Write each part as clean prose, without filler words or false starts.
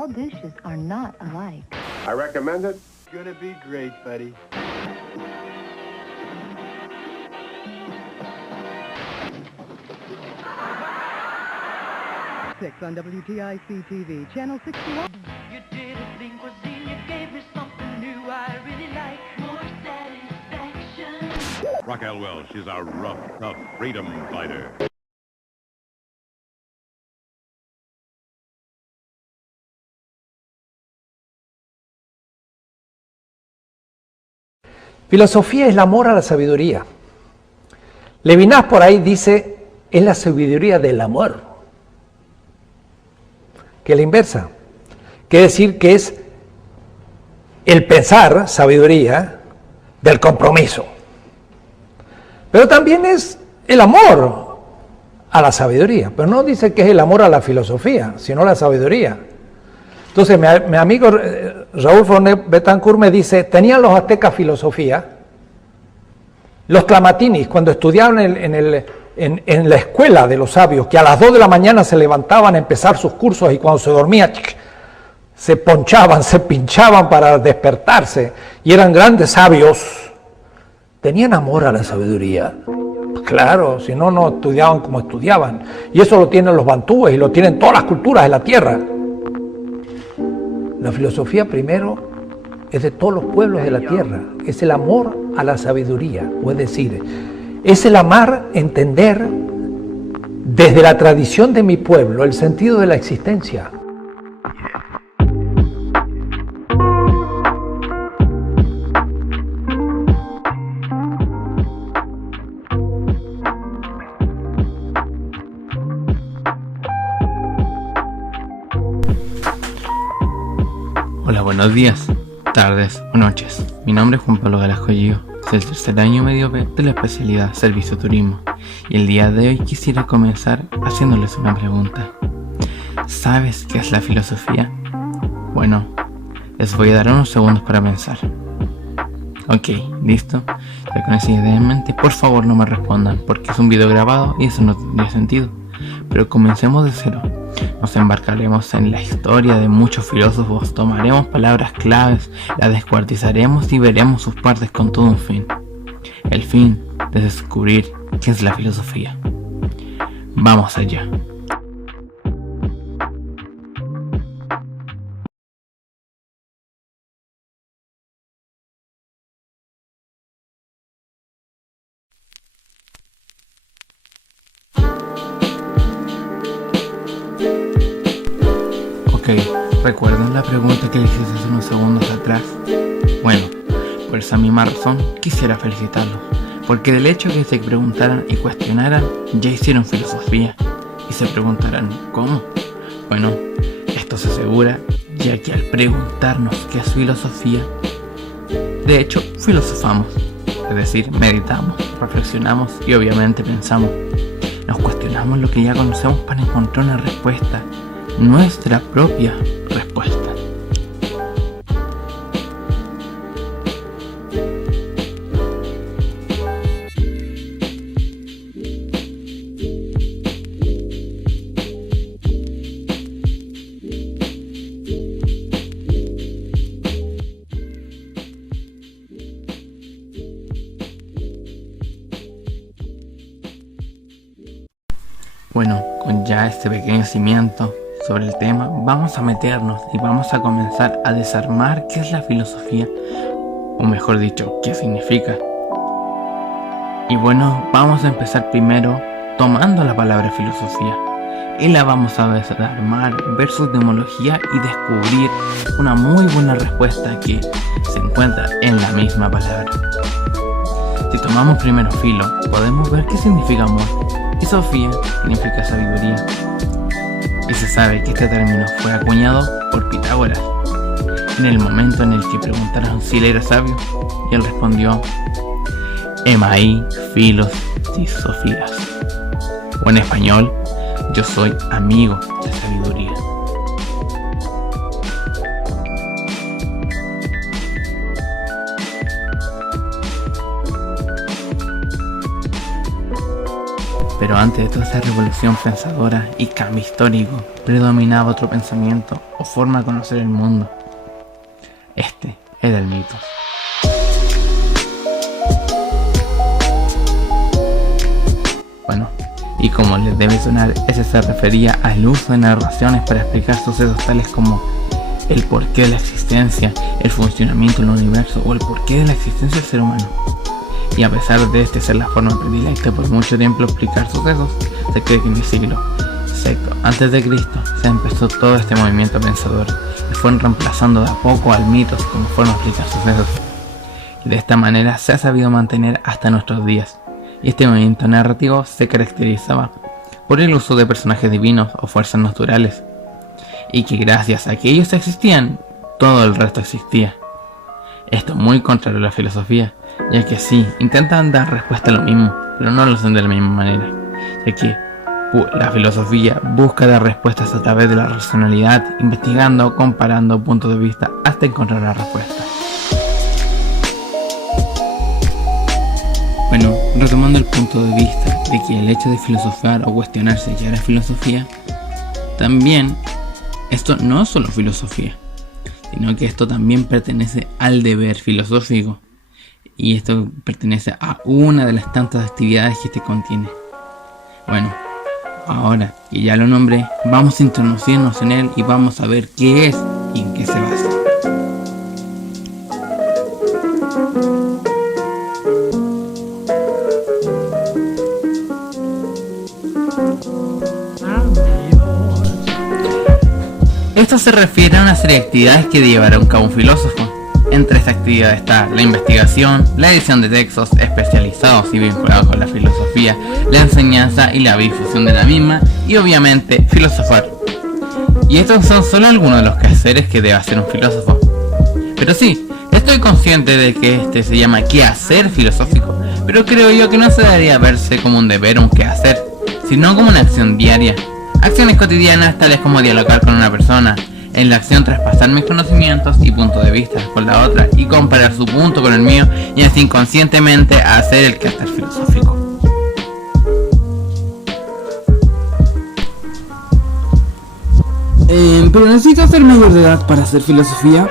All dishes are not alike. I recommend it. It's gonna be great, buddy. On WTIC TV, Channel 61. You did a thing, cuisine, you gave me something new I really like. More satisfaction. Raquel Welch is a rough, tough freedom fighter. Filosofía es el amor a la sabiduría. Levinas por ahí dice, es la sabiduría del amor, que es la inversa. Quiere decir que es el pensar, sabiduría, del compromiso. Pero también es el amor a la sabiduría. Pero no dice que es el amor a la filosofía, sino a la sabiduría. Entonces mi amigo Raúl Fornet Betancourt me dice, tenían los aztecas filosofía, los tlamatinis cuando estudiaban en la escuela de los sabios, que a las 2 de la mañana se levantaban a empezar sus cursos y cuando se dormían se ponchaban, se pinchaban para despertarse y eran grandes sabios, tenían amor a la sabiduría. Claro, si no, no estudiaban como estudiaban. Y eso lo tienen los bantúes y lo tienen todas las culturas de la tierra. La filosofía primero es de todos los pueblos de la tierra, es el amor a la sabiduría, es decir, es el amar, entender desde la tradición de mi pueblo el sentido de la existencia. Hola, buenos días, tardes o noches. Mi nombre es Juan Pablo Velasco Gio, soy el tercer año medio B de la especialidad Servicio Turismo y el día de hoy quisiera comenzar haciéndoles una pregunta. ¿Sabes qué es la filosofía? Bueno, les voy a dar unos segundos para pensar. Ok, listo. Ya con esa idea en mente, por favor no me respondan porque es un video grabado y eso no tendría sentido. Pero comencemos de cero. Nos embarcaremos en la historia de muchos filósofos, tomaremos palabras claves, las descuartizaremos y veremos sus partes con todo un fin. El fin de descubrir qué es la filosofía. Vamos allá. ¿Recuerdan la pregunta que les hice hace unos segundos atrás? Bueno, por esa misma razón quisiera felicitarlos, porque del hecho que se preguntaran y cuestionaran, ya hicieron filosofía, y se preguntarán ¿cómo? Bueno, esto se asegura, ya que al preguntarnos qué es filosofía, de hecho filosofamos, es decir, meditamos, reflexionamos y obviamente pensamos. Nos cuestionamos lo que ya conocemos para encontrar una respuesta, nuestra propia respuesta. Bueno, con ya este pequeño cimiento sobre el tema, vamos a meternos y vamos a comenzar a desarmar qué es la filosofía, o mejor dicho, qué significa. Y bueno, vamos a empezar primero tomando la palabra filosofía y la vamos a desarmar, ver su etimología y descubrir una muy buena respuesta que se encuentra en la misma palabra. Si tomamos primero filo, podemos ver qué significa amor y sofía significa sabiduría. Y se sabe que este término fue acuñado por Pitágoras en el momento en el que preguntaron si él era sabio y él respondió Emai filos tis sofías, o en español, yo soy amigo de sabiduría. Pero antes de toda esta revolución pensadora y cambio histórico, predominaba otro pensamiento o forma de conocer el mundo. Este era el mito. Bueno, y como les debe sonar, ese se refería al uso de narraciones para explicar sucesos tales como el porqué de la existencia, el funcionamiento del universo o el porqué de la existencia del ser humano. Y a pesar de este ser la forma predilecta por mucho tiempo de explicar sucesos, se cree que en el siglo VI a.C. se empezó todo este movimiento pensador y fueron reemplazando de a poco al mito como forma de explicar sucesos. Y de esta manera se ha sabido mantener hasta nuestros días. Y este movimiento narrativo se caracterizaba por el uso de personajes divinos o fuerzas naturales, y que gracias a que ellos existían, todo el resto existía. Esto es muy contrario a la filosofía, ya que sí, intentan dar respuesta a lo mismo, pero no lo hacen de la misma manera, ya que la filosofía busca dar respuestas a través de la racionalidad, investigando, comparando puntos de vista hasta encontrar la respuesta. Bueno, retomando el punto de vista de que el hecho de filosofar o cuestionarse ya era filosofía, también esto no es solo filosofía, sino que esto también pertenece al deber filosófico, y esto pertenece a una de las tantas actividades que este contiene. Bueno, ahora que ya lo nombré, vamos a introducirnos en él y vamos a ver qué es y en qué se basa. Esto se refiere a una serie de actividades que llevará a cabo un filósofo. Entre estas actividades está la investigación, la edición de textos especializados y vinculados con la filosofía, la enseñanza y la difusión de la misma, y obviamente filosofar. Y estos son solo algunos de los quehaceres que debe hacer un filósofo. Pero sí, estoy consciente de que este se llama quehacer filosófico, pero creo yo que no se debería verse como un deber o un quehacer, sino como una acción diaria. Acciones cotidianas tales como dialogar con una persona, en la acción traspasar mis conocimientos y puntos de vista con la otra y comparar su punto con el mío, y así inconscientemente hacer el quehacer filosófico. ¿Pero necesito ser mayor de edad para hacer filosofía?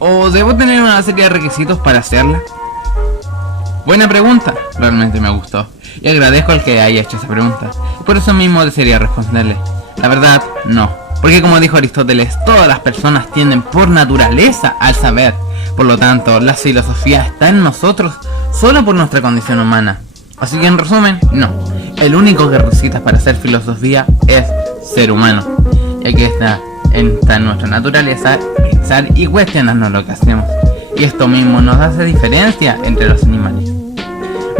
¿O debo tener una serie de requisitos para hacerla? Buena pregunta, realmente me gustó, y agradezco al que haya hecho esa pregunta, y por eso mismo desearía responderle. La verdad, no, porque como dijo Aristóteles, todas las personas tienden por naturaleza al saber. Por lo tanto, la filosofía está en nosotros solo por nuestra condición humana. Así que en resumen, no. El único que necesitas para hacer filosofía es ser humano, ya que está en nuestra naturaleza pensar y cuestionarnos lo que hacemos. Y esto mismo nos hace diferencia entre los animales.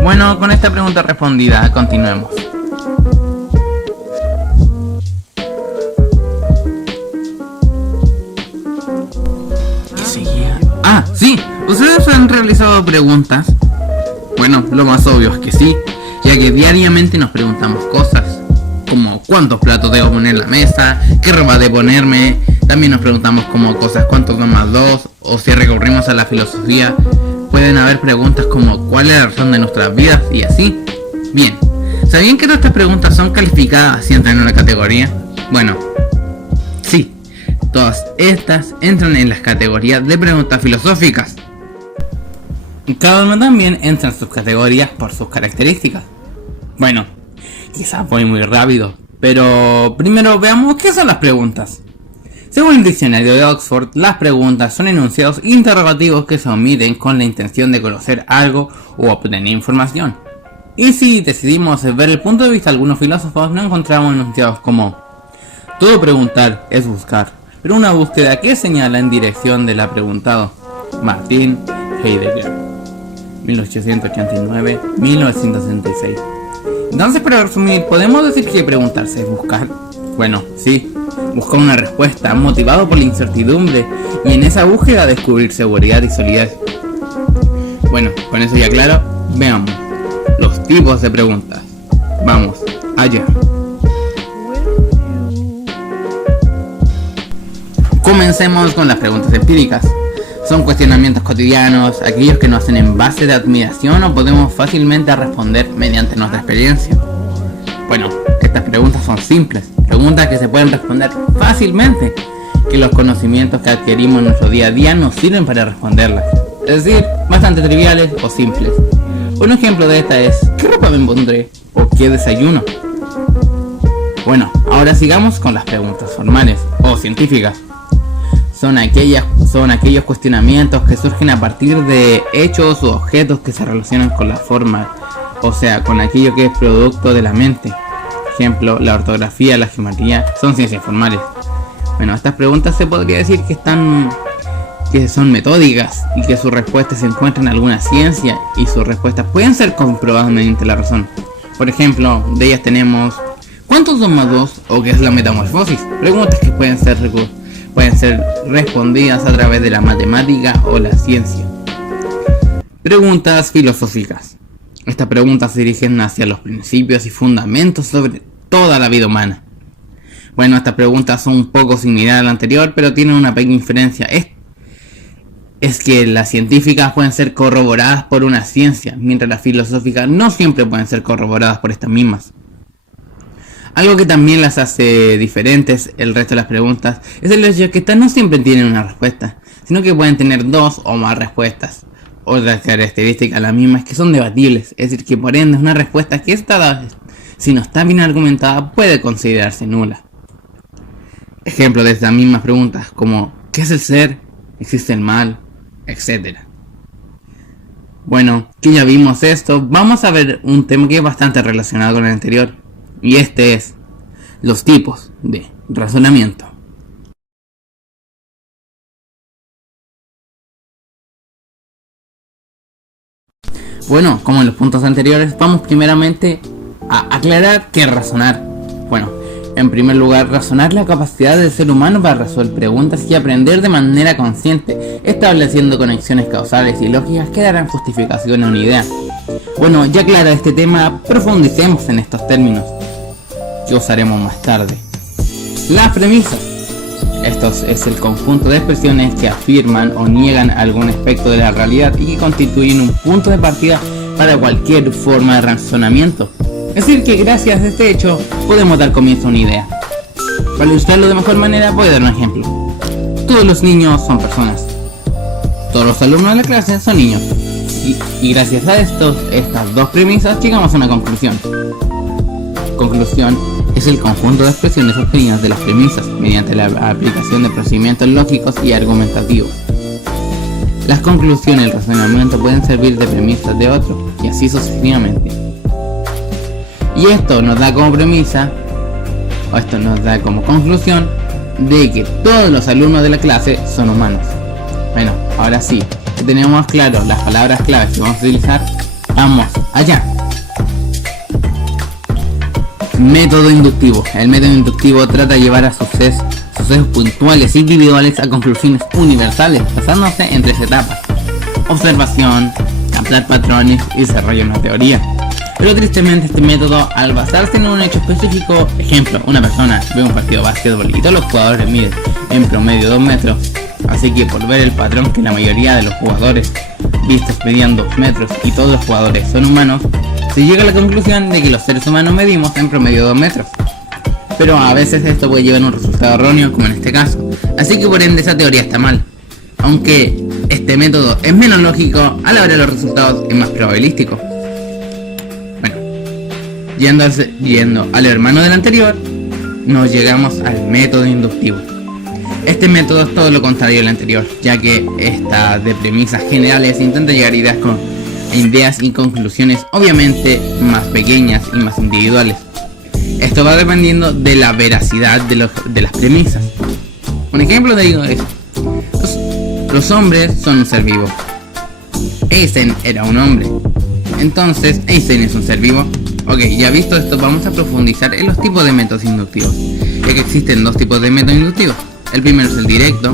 Bueno, con esta pregunta respondida, continuemos. ¿Qué seguía? Ah, sí, ¿ustedes han realizado preguntas? Bueno, lo más obvio es que sí, ya que diariamente nos preguntamos cosas, como cuántos platos debo poner en la mesa, qué ropa de ponerme. También nos preguntamos como cosas, ¿cuántos 2 más 2? O si recurrimos a la filosofía, pueden haber preguntas como ¿cuál es la razón de nuestras vidas? Y así. Bien, ¿sabían que todas estas preguntas son calificadas y entran en una categoría? Bueno, sí, todas estas entran en las categorías de preguntas filosóficas. Cada una también entra en sus categorías por sus características. Bueno, quizás voy muy rápido, pero primero veamos qué son las preguntas. Según el diccionario de Oxford, las preguntas son enunciados interrogativos que se omiten con la intención de conocer algo o obtener información. Y si decidimos ver el punto de vista de algunos filósofos, nos encontramos enunciados como: todo preguntar es buscar, pero una búsqueda que señala en dirección de la preguntado. Martin Heidegger, 1889-1966. Entonces, para resumir, ¿podemos decir que preguntarse es buscar? Bueno, sí, buscar una respuesta, motivado por la incertidumbre, y en esa búsqueda descubrir seguridad y solidez. Bueno, con eso ya claro, veamos los tipos de preguntas. Vamos, allá. Comencemos con las preguntas empíricas. Son cuestionamientos cotidianos, aquellos que nos hacen en base de admiración o podemos fácilmente responder mediante nuestra experiencia. Bueno, estas preguntas son simples, preguntas que se pueden responder fácilmente, que los conocimientos que adquirimos en nuestro día a día nos sirven para responderlas. Es decir, bastante triviales o simples. Un ejemplo de esta es, ¿qué ropa me pondré? ¿O qué desayuno? Bueno, ahora sigamos con las preguntas formales o científicas. Son aquellos cuestionamientos que surgen a partir de hechos o objetos que se relacionan con la forma, o sea, con aquello que es producto de la mente. Por ejemplo, la ortografía, la geometría, son ciencias formales. Bueno, estas preguntas se podría decir que son metódicas y que sus respuestas se encuentran en alguna ciencia y sus respuestas pueden ser comprobadas mediante la razón. Por ejemplo, de ellas tenemos ¿cuántos 2 más 2? ¿O qué es la metamorfosis? Preguntas que pueden ser respondidas a través de la matemática o la ciencia. Preguntas filosóficas. Estas preguntas se dirigen hacia los principios y fundamentos sobre toda la vida humana. Bueno, estas preguntas son un poco similares a la anterior, pero tienen una pequeña diferencia. Es que las científicas pueden ser corroboradas por una ciencia, mientras las filosóficas no siempre pueden ser corroboradas por estas mismas. Algo que también las hace diferentes el resto de las preguntas es el hecho de que estas no siempre tienen una respuesta, sino que pueden tener 2 o más respuestas. Otra característica de la misma es que son debatibles, es decir, que por ende una respuesta que si no está bien argumentada puede considerarse nula. Ejemplo de estas mismas preguntas como ¿qué es el ser? ¿Existe el mal? Etcétera. Bueno, que ya vimos esto, vamos a ver un tema que es bastante relacionado con el anterior, y este es los tipos de razonamiento. Bueno, como en los puntos anteriores, vamos primeramente a aclarar qué es razonar. Bueno, en primer lugar, razonar la capacidad del ser humano para resolver preguntas y aprender de manera consciente, estableciendo conexiones causales y lógicas que darán justificación a una idea. Bueno, ya aclarado este tema, profundicemos en estos términos, que usaremos más tarde. Las premisas. Esto es el conjunto de expresiones que afirman o niegan algún aspecto de la realidad y que constituyen un punto de partida para cualquier forma de razonamiento. Es decir, que gracias a este hecho podemos dar comienzo a una idea. Para ilustrarlo de mejor manera voy a dar un ejemplo. Todos los niños son personas. Todos los alumnos de la clase son niños. Y gracias a estas 2 premisas llegamos a una conclusión. Conclusión es el conjunto de expresiones obtenidas de las premisas mediante la aplicación de procedimientos lógicos y argumentativos. Las conclusiones del razonamiento pueden servir de premisas de otro y así sucesivamente. Y esto nos da como premisa, o esto nos da como conclusión, de que todos los alumnos de la clase son humanos. Bueno, ahora sí, que tenemos claro las palabras claves que vamos a utilizar, vamos allá. Método inductivo. El método inductivo trata de llevar a sucesos puntuales e individuales a conclusiones universales, basándose en 3 etapas: observación, captar patrones y desarrollar una teoría. Pero tristemente este método, al basarse en un hecho específico, ejemplo, una persona ve un partido de básquetbol y todos los jugadores miden en promedio 2 metros, así que por ver el patrón que la mayoría de los jugadores vistos medían 2 metros y todos los jugadores son humanos, se llega a la conclusión de que los seres humanos medimos en promedio 2 metros. Pero a veces esto puede llevar a un resultado erróneo, como en este caso, así que por ende esa teoría está mal. Aunque este método es menos lógico, a la hora de los resultados es más probabilístico. Yendo al hermano del anterior, nos llegamos al método inductivo. Este método es todo lo contrario al anterior, ya que está de premisas generales e intenta llegar a ideas y conclusiones obviamente más pequeñas y más individuales. Esto va dependiendo de la veracidad de las premisas. Un ejemplo de ello es: los hombres son un ser vivo. Einstein era un hombre. Entonces, ¿Einstein es un ser vivo? Ok, ya visto esto, vamos a profundizar en los tipos de métodos inductivos, ya que existen 2 tipos de métodos inductivos. El primero es el directo.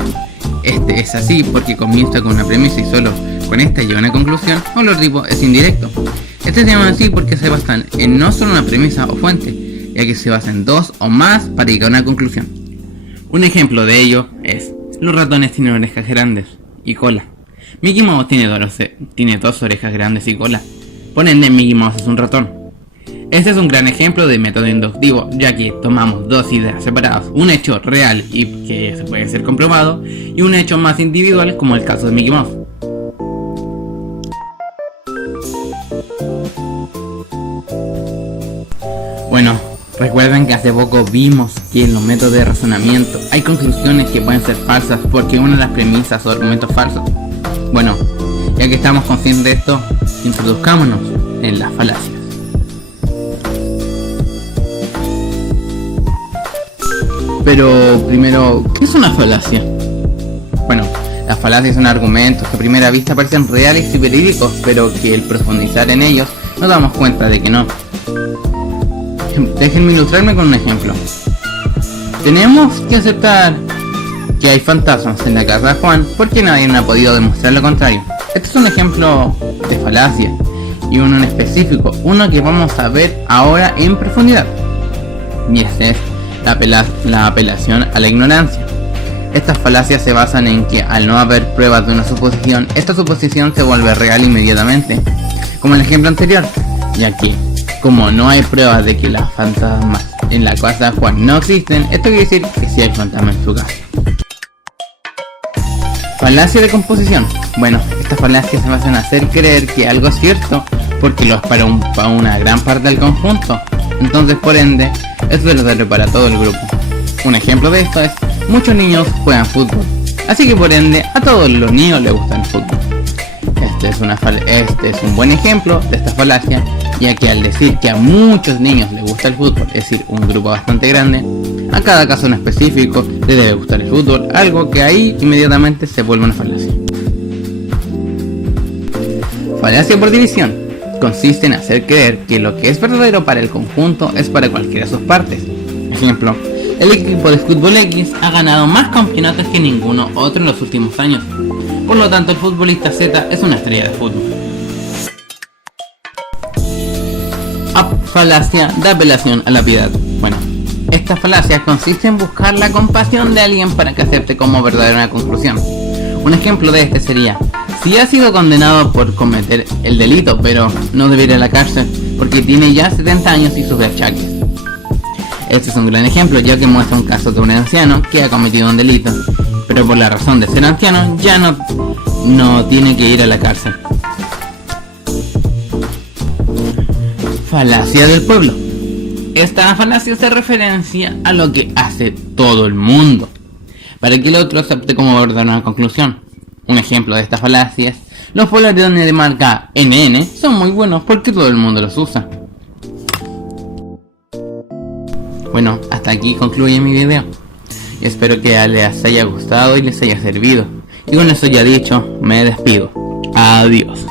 Este es así porque comienza con una premisa y solo con esta llega a una conclusión. O el otro tipo es indirecto. Este se llama así porque se basan en no solo una premisa o fuente, ya que se basa en 2 o más para llegar a una conclusión. Un ejemplo de ello es: los ratones tienen orejas grandes. y cola. Mickey Mouse tiene dos orejas grandes y cola. Por ende, Mickey Mouse es un ratón. Este es un gran ejemplo de método inductivo, ya que tomamos dos ideas separadas, un hecho real y que se puede ser comprobado, y un hecho más individual como el caso de Mickey Mouse. Bueno, recuerden que hace poco vimos que en los métodos de razonamiento hay conclusiones que pueden ser falsas porque una de las premisas o argumentos falsos. Bueno, ya que estamos conscientes de esto, introduzcámonos en las falacias. Pero primero, ¿qué es una falacia? Bueno, las falacias son argumentos que a primera vista parecen reales y verídicos, pero que al profundizar en ellos nos damos cuenta de que no. Déjenme ilustrarme con un ejemplo. Tenemos que aceptar que hay fantasmas en la casa de Juan porque nadie me ha podido demostrar lo contrario. Este es un ejemplo de falacia y uno en específico, uno que vamos a ver ahora en profundidad. Y este es la apelación a la ignorancia. Estas falacias se basan en que al no haber pruebas de una suposición, esta suposición se vuelve real inmediatamente, como el ejemplo anterior, ya que como no hay pruebas de que las fantasmas en la casa de Juan no existen, esto quiere decir que sí hay fantasmas en su casa. Falacia de composición. Bueno, estas falacias se basan en hacer creer que algo es cierto porque lo es para una gran parte del conjunto, entonces por ende es verdadero para todo el grupo. Un ejemplo de esto es: muchos niños juegan fútbol, así que por ende a todos los niños les gusta el fútbol. Este es un buen ejemplo de esta falacia, ya que al decir que a muchos niños les gusta el fútbol, es decir, un grupo bastante grande, a cada caso en específico le debe gustar el fútbol, algo que ahí inmediatamente se vuelve una falacia. Falacia por división. Consiste en hacer creer que lo que es verdadero para el conjunto es para cualquiera de sus partes. Ejemplo: el equipo de fútbol X ha ganado más campeonatos que ninguno otro en los últimos años. Por lo tanto, el futbolista Z es una estrella de fútbol. Falacia de apelación a la piedad. Bueno, esta falacia consiste en buscar la compasión de alguien para que acepte como verdadera una conclusión. Un ejemplo de este sería: si ha sido condenado por cometer el delito, pero no debe ir a la cárcel porque tiene ya 70 años y sufre achaques. Este es un gran ejemplo, ya que muestra un caso de un anciano que ha cometido un delito, pero por la razón de ser anciano ya no tiene que ir a la cárcel. Falacia del pueblo. Esta falacia hace referencia a lo que hace todo el mundo, para que el otro acepte como verdadera una conclusión. Un ejemplo de esta falacia es: los polaroides de marca NN son muy buenos porque todo el mundo los usa. Bueno, hasta aquí concluye mi video. Espero que les haya gustado y les haya servido. Y con eso ya dicho, me despido. Adiós.